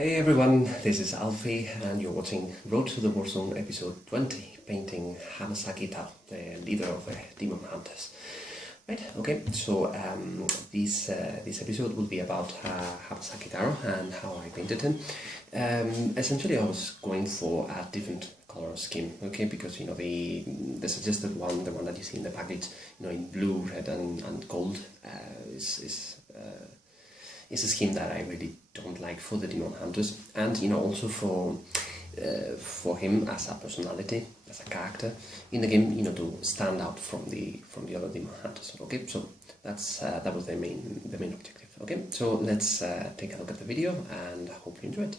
Hey everyone, this is Alfie and you're watching Road to the Warzone episode 20, painting Hamasaki Taro, the leader of the Demon Hunters. Right, okay, so this episode will be about Hamasaki Taro and how I painted him. Essentially I was going for a different color scheme, okay, because the suggested one, the one that you see in the package, in blue, red and gold is a scheme that I really don't like for the Demon Hunters, and also for him as a personality, as a character in the game, to stand out from the other Demon Hunters. Okay, so that was the main objective. Okay, so let's take a look at the video and hope you enjoy it.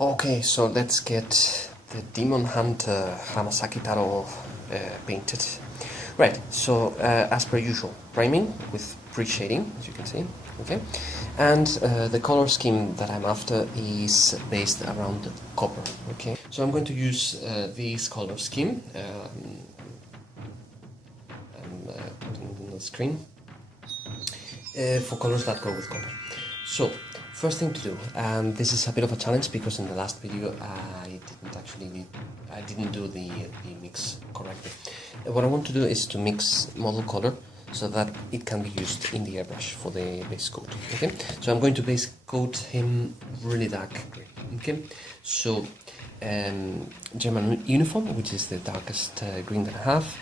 Okay, so let's get the Demon Hunter Hamasaki Taro painted. Right, so as per usual, priming with pre-shading, as you can see, okay, and the color scheme that I'm after is based around copper, okay. So I'm going to use this color scheme. I'm putting it on the screen for colors that go with copper. So first thing to do, and this is a bit of a challenge because in the last video I didn't do the mix correctly. What I want to do is to mix model color so that it can be used in the airbrush for the base coat. Okay, so I'm going to base coat him really dark green. Okay, so German uniform, which is the darkest green that I have,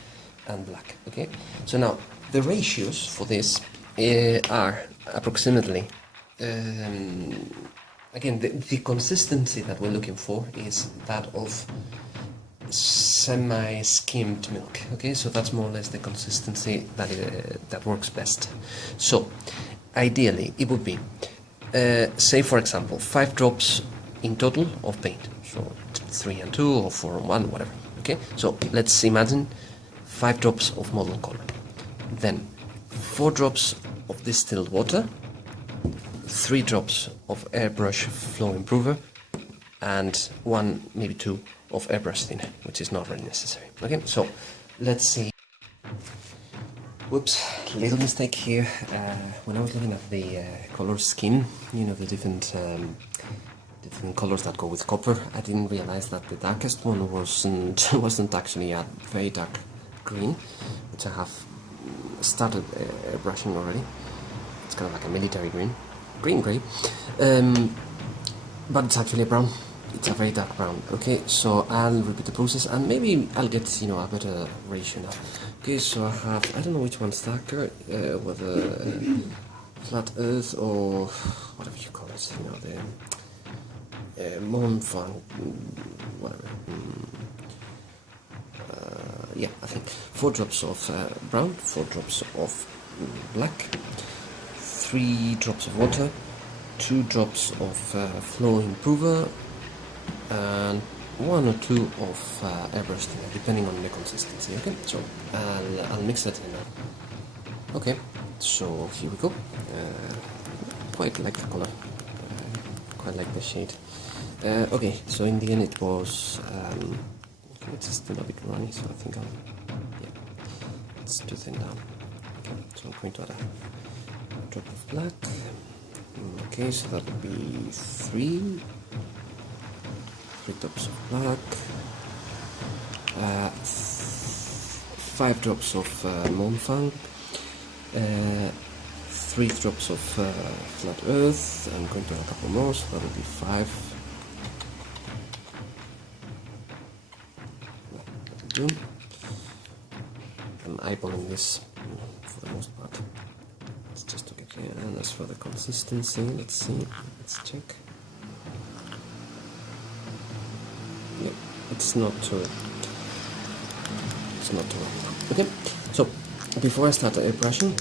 and black. Okay, so now the ratios for this are approximately. Again, the consistency that we're looking for is that of semi-skimmed milk. Okay, so that's more or less the consistency that works best. So, ideally, it would be, say for example, 5 drops in total of paint. So 3 and 2 or 4 and 1, whatever. Okay, so let's imagine 5 drops of model color, then 4 drops of distilled water, 3 drops of airbrush flow improver, and 1, maybe 2 of airbrush thinner, which is not really necessary. Okay, so let's see. Whoops, little mistake here. When I was looking at the color scheme, the different colors that go with copper, I didn't realize that the darkest one wasn't actually a very dark green, which I have started airbrushing already. It's kind of like a military green-grey, but it's actually a brown. It's a very dark brown. Okay, so I'll repeat the process and maybe I'll get a better ratio now. Okay, so I don't know which one's darker, whether flat earth or whatever you call it, the Monfang, whatever. Yeah, I think 4 drops of brown, 4 drops of black, 3 drops of water, 2 drops of flow improver, and 1 or 2 of airbrush thinner, depending on the consistency. Okay, so I'll mix that in now. Okay, so here we go. Quite like the color, quite like the shade. Okay, so in the end it was. It's still a bit runny, so I think it's too thin down. Okay, so I'm going to add a drop of black. Okay, so that would be 3 drops of black, 5 drops of Monfang, 3 drops of flat earth. I'm going to add a couple more, so that would be 5. I'm eyeballing this for the most part. It's just okay. And as for the consistency, let's see. Let's check. Yep, it's not too. Okay. So before I start airbrushing,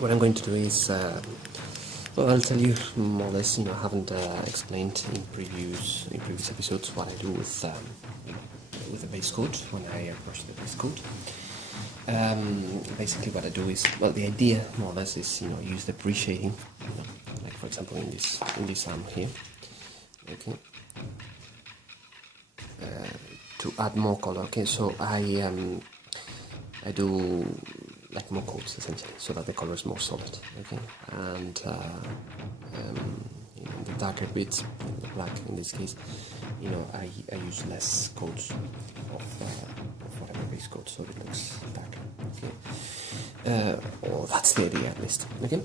what I'm going to do is, I'll tell you more or less. I haven't explained in previous episodes what I do with the base coat when I airbrush the base coat. Basically what I do is, the idea more or less is, use the pre-shading, like for example in this arm here, okay, to add more color. Okay, so I do like more coats essentially, so that the color is more solid. Okay, and in the darker bits, the black in this case, you know, I use less coats of whatever base coat, so it looks darker. Okay, or that's the idea at least. Okay.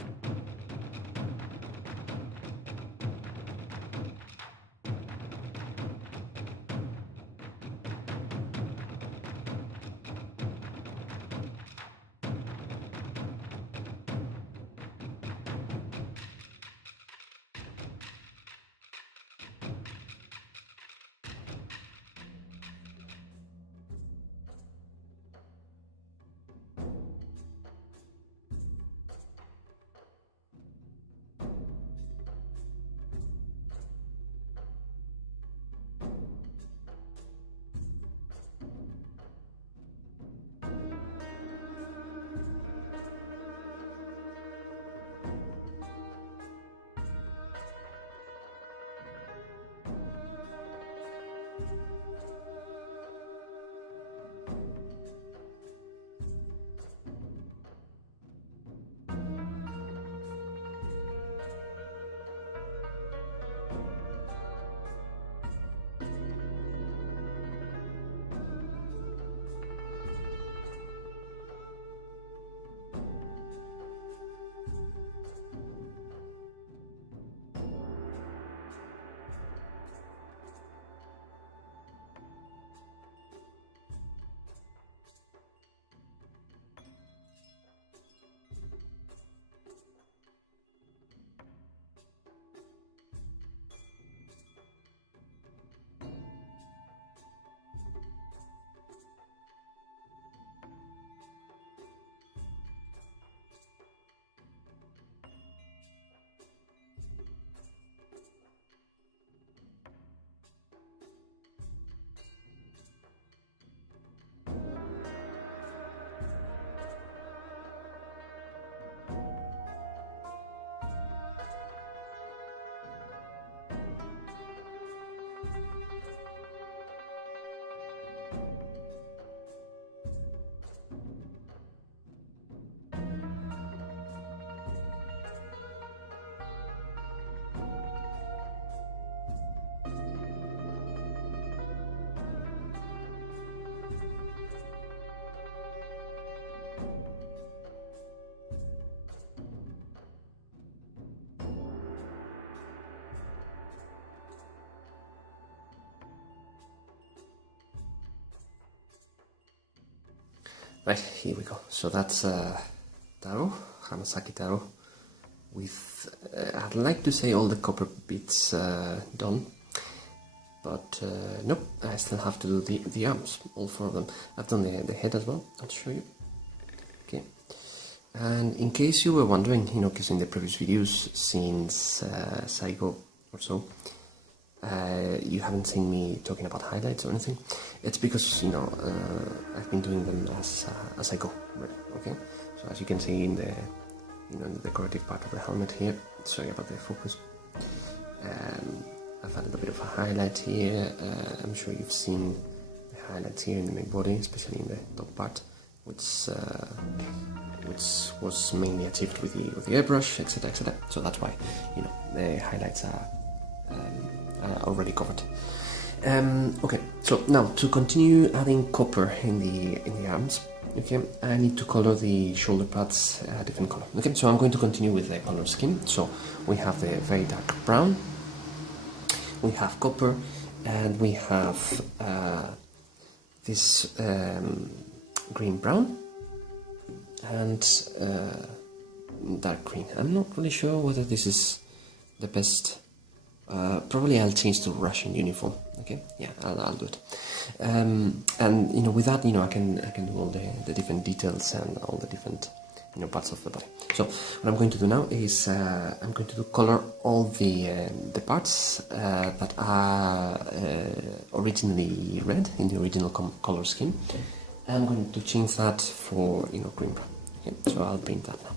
Right, here we go. So that's Taro, Hamasaki Taro, with, I'd like to say all the copper bits done, but nope, I still have to do the arms, all four of them. I've done the head as well, I'll show you. Okay, and in case you were wondering, you know, because in the previous videos, since Saigo or so, you haven't seen me talking about highlights or anything. It's because, you know, I've been doing them as I go. Right? Okay. So as you can see in the, you know, in the decorative part of the helmet here. Sorry about the focus. I've added a bit of a highlight here. I'm sure you've seen the highlights here in the main body, especially in the top part, which was mainly achieved with the airbrush, etc., etc. So that's why, you know, the highlights are already covered. Okay, so now to continue adding copper in the arms, okay, I need to color the shoulder pads a different color. Okay, so I'm going to continue with the color scheme. So we have the very dark brown, we have copper, and we have this green brown and dark green. I'm not really sure whether this is the best. Probably I'll change to Russian uniform. Okay, yeah, I'll do it. And you know, with that, you know, I can do all the different details and all the different, you know, parts of the body. So what I'm going to do now is I'm going to color all the parts that are originally red in the original color scheme. I'm going to change that for, you know, green brown. Okay, so I'll paint that now.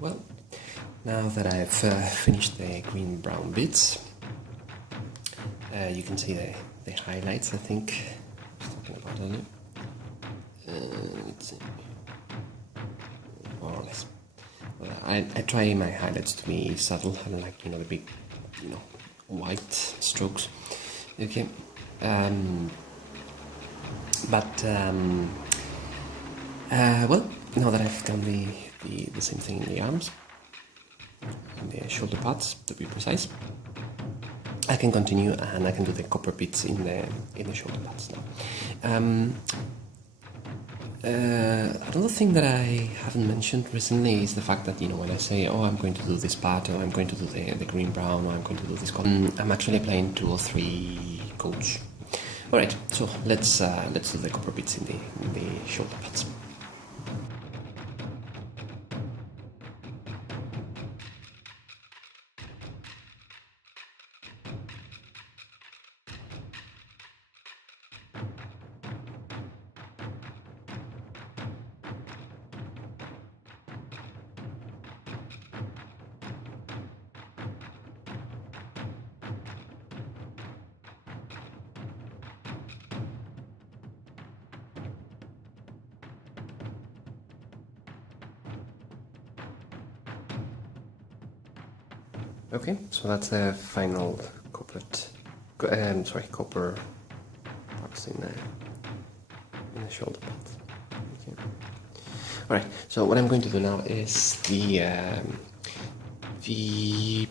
well, now that I've finished the green-brown bits, you can see the highlights, I think. I was talking about earlier. Let's see. More or less. Well, I try my highlights to be subtle. I don't like, the big, white strokes. Okay. Well, now that I've done the same thing in the arms, and the shoulder pads, to be precise, I can continue and I can do the copper bits in the shoulder pads now. Another thing that I haven't mentioned recently is the fact that, when I say, oh, I'm going to do this part, or I'm going to do the green brown, or I'm going to do this color, I'm actually applying 2 or 3 coats. Alright, so let's do the copper bits in the shoulder pads. Okay, so that's the final copper parts in the shoulder pads. Okay. All right. So what I'm going to do now is the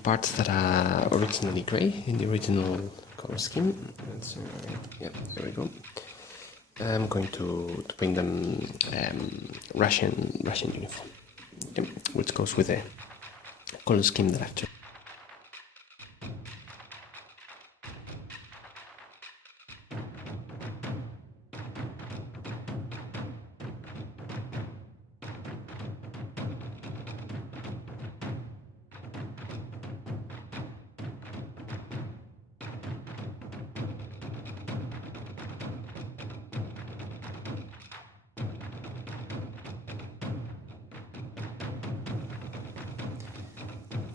parts that are originally grey in the original color scheme. Yeah, there we go. I'm going to paint them Russian uniform, okay, which goes with the color scheme that I've chosen.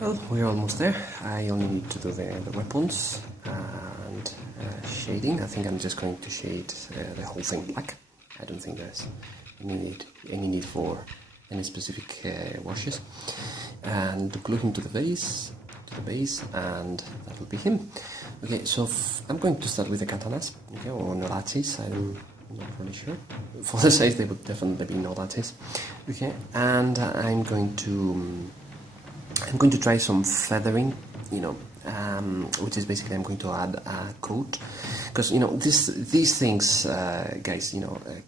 Well, we're almost there. I only need to do the weapons and shading. I think I'm just going to shade the whole thing black. I don't think there's any need for any specific washes. And glue him to the base, and that will be him. Okay, so I'm going to start with the katanas, okay, or noratis. I'm not really sure. For the size, they would definitely be noratis. Okay, and I'm going to try some feathering, which is basically I'm going to add a coat, because these things, guys,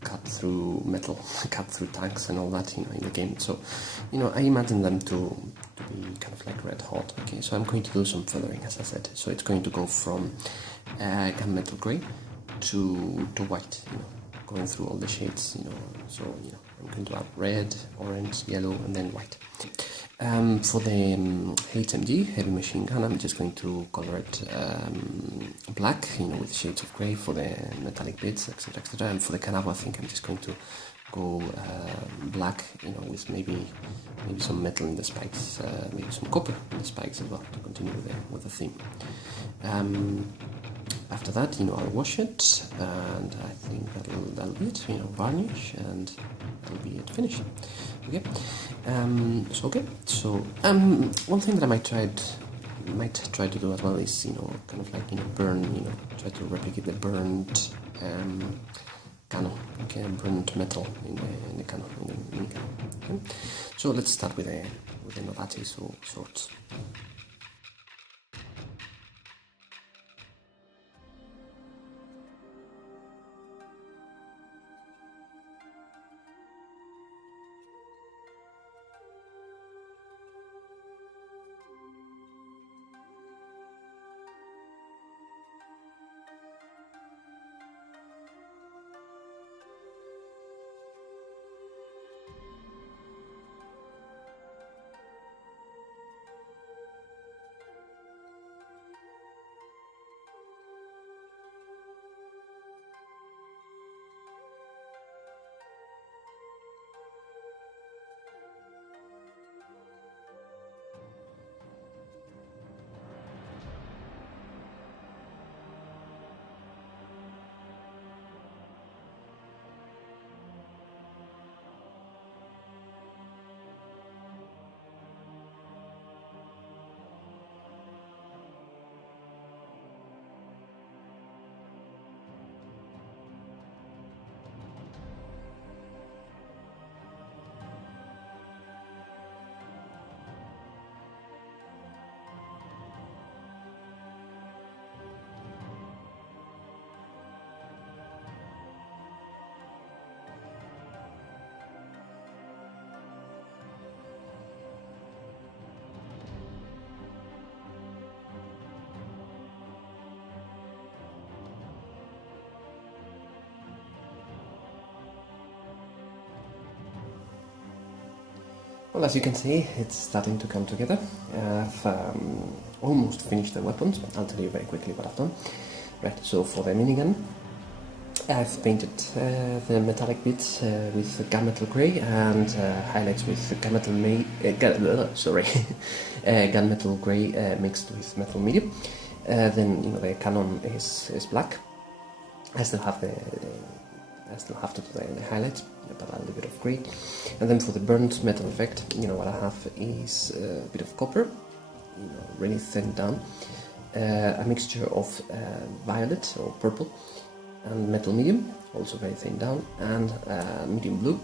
cut through metal, cut through tanks and all that, in the game. So, I imagine them to be kind of like red hot. Okay, so I'm going to do some feathering, as I said. So it's going to go from gunmetal grey to white, going through all the shades, So I'm going to add red, orange, yellow, and then white. For the HMG, heavy machine gun, I'm just going to color it black, with shades of grey for the metallic bits, etc., etc. And for the Kanabo, I think I'm just going to go black, with maybe some metal in the spikes, maybe some copper in the spikes as well, to continue with the theme. After that, I'll wash it, and I think that'll be it. Varnish, and that'll be it finished. Okay. So one thing that I might try to do as well is kind of like burn, try to replicate the burned cannon, okay, burnt metal in the cannon, in the mini cannon. Okay. So let's start with the novatis or swords. Well, as you can see, it's starting to come together. I've almost finished the weapons. I'll tell you very quickly what I've done. Right, so for the minigun, I've painted the metallic bits with gunmetal grey and highlights with gunmetal gunmetal grey mixed with metal medium. Then the cannon is black. I still have to do the highlights, but a little bit of grey. And then for the burnt metal effect, what I have is a bit of copper, really thin down, a mixture of violet or purple and metal medium, also very thin down, and medium blue,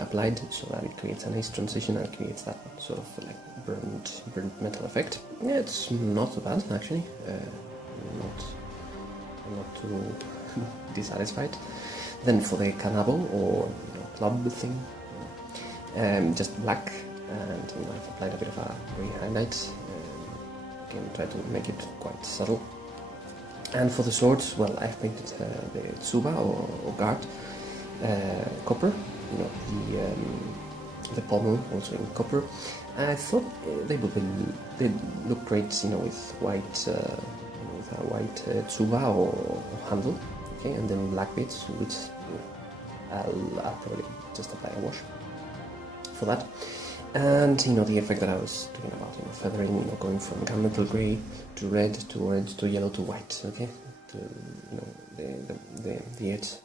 applied so that it creates a nice transition and creates that sort of like burnt metal effect. Yeah, it's not so bad actually. I'm not too dissatisfied. Then for the canabo or club thing, just black, and I've applied a bit of a grey highlight. Again, try to make it quite subtle. And for the swords, well, I've painted the tsuba or guard copper, the pommel also in copper. I thought they look great, with white, with a white tsuba or handle, and then black bits, which I'll probably just apply a wash for that. And the effect that I was talking about, feathering, going from gunmetal grey to red to orange to yellow to white, to the edge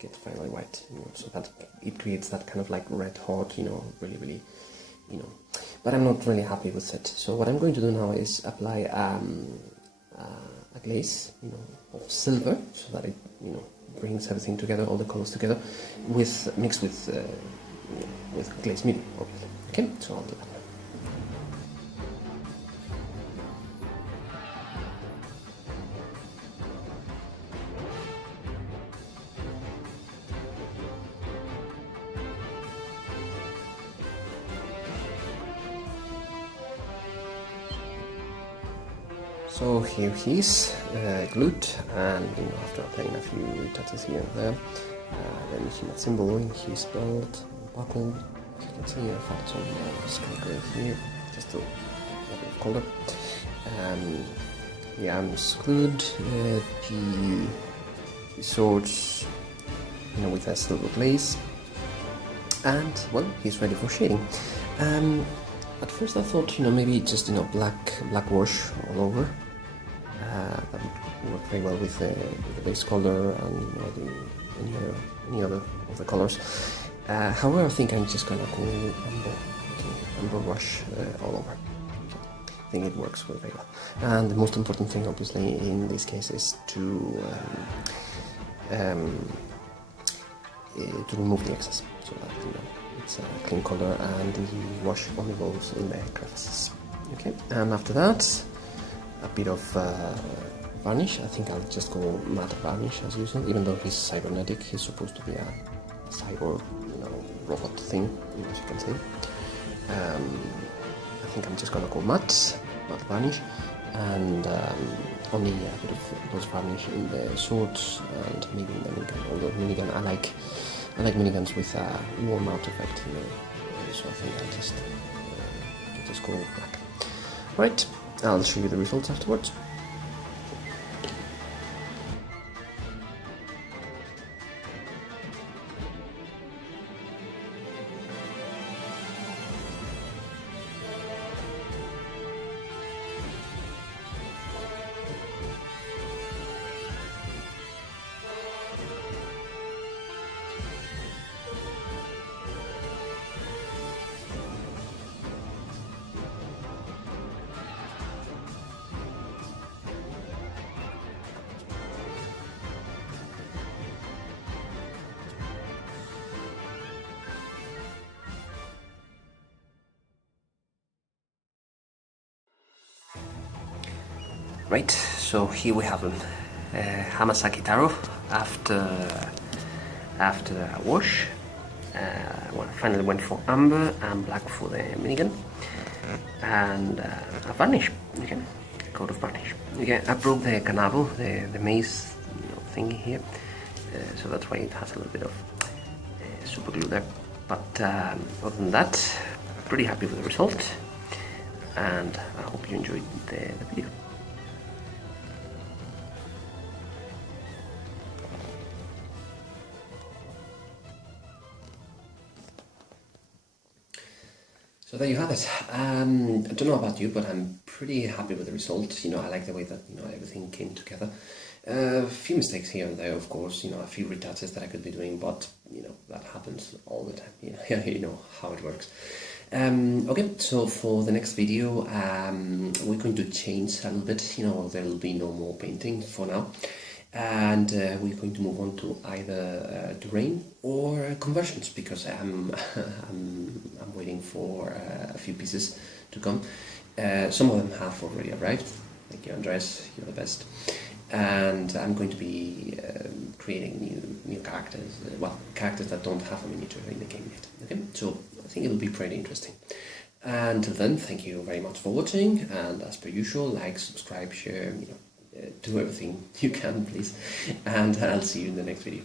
get finally white, so that it creates that kind of like red hot, really, but I'm not really happy with it. So what I'm going to do now is apply a glaze, of silver, so that it, brings everything together, all the colors together, mixed with glaze medium, obviously. Okay, so I'll do that. So here he is, glued, and after applying a few retouches here and there, the Mishima symbol in his belt, buckle. As you can see, I've had some sky grey here, just a bit of colour. The arms glued, the swords, with a silver glaze, and well, he's ready for shading. At first I thought, maybe just black wash all over. That would work very well with the base color and any other of the colors. However, I think I'm just gonna go umber wash all over. I think it works very well. And the most important thing, obviously, in this case is to remove the excess, so that it's a clean color and the wash only goes in the crevices. Okay, and after that, a bit of varnish. I think I'll just go matte varnish as usual, even though he's cybernetic. He's supposed to be a cyber, robot thing, as you can see. I think I'm just gonna go matte varnish, and only a bit of those varnish in the swords and maybe in the minigun. Although minigun, I like miniguns with a warm out effect, so I think I'll just go black. Right, I'll show you the results afterwards. Right, so here we have him, Hamasaki Taro, after a wash. Finally went for amber and black for the minigun, and a varnish, coat of varnish. I broke the canabo, the maze thingy here, so that's why it has a little bit of super glue there. But other than that, pretty happy with the result, and I hope you enjoyed the video. So there you have it. I don't know about you, but I'm pretty happy with the result. I like the way that everything came together. A few mistakes here and there, of course. A few retouches that I could be doing, but that happens all the time. You know how it works. Okay, so for the next video, we're going to change a little bit. There will be no more painting for now. And we're going to move on to either terrain or conversions, because I'm waiting for a few pieces to come. Some of them have already arrived. Thank you, Andres, you're the best. And I'm going to be creating new characters, characters that don't have a miniature in the game yet. Okay, so I think it'll be pretty interesting. And until then, thank you very much for watching, and as per usual, like, subscribe, share, do everything you can, please, and I'll see you in the next video.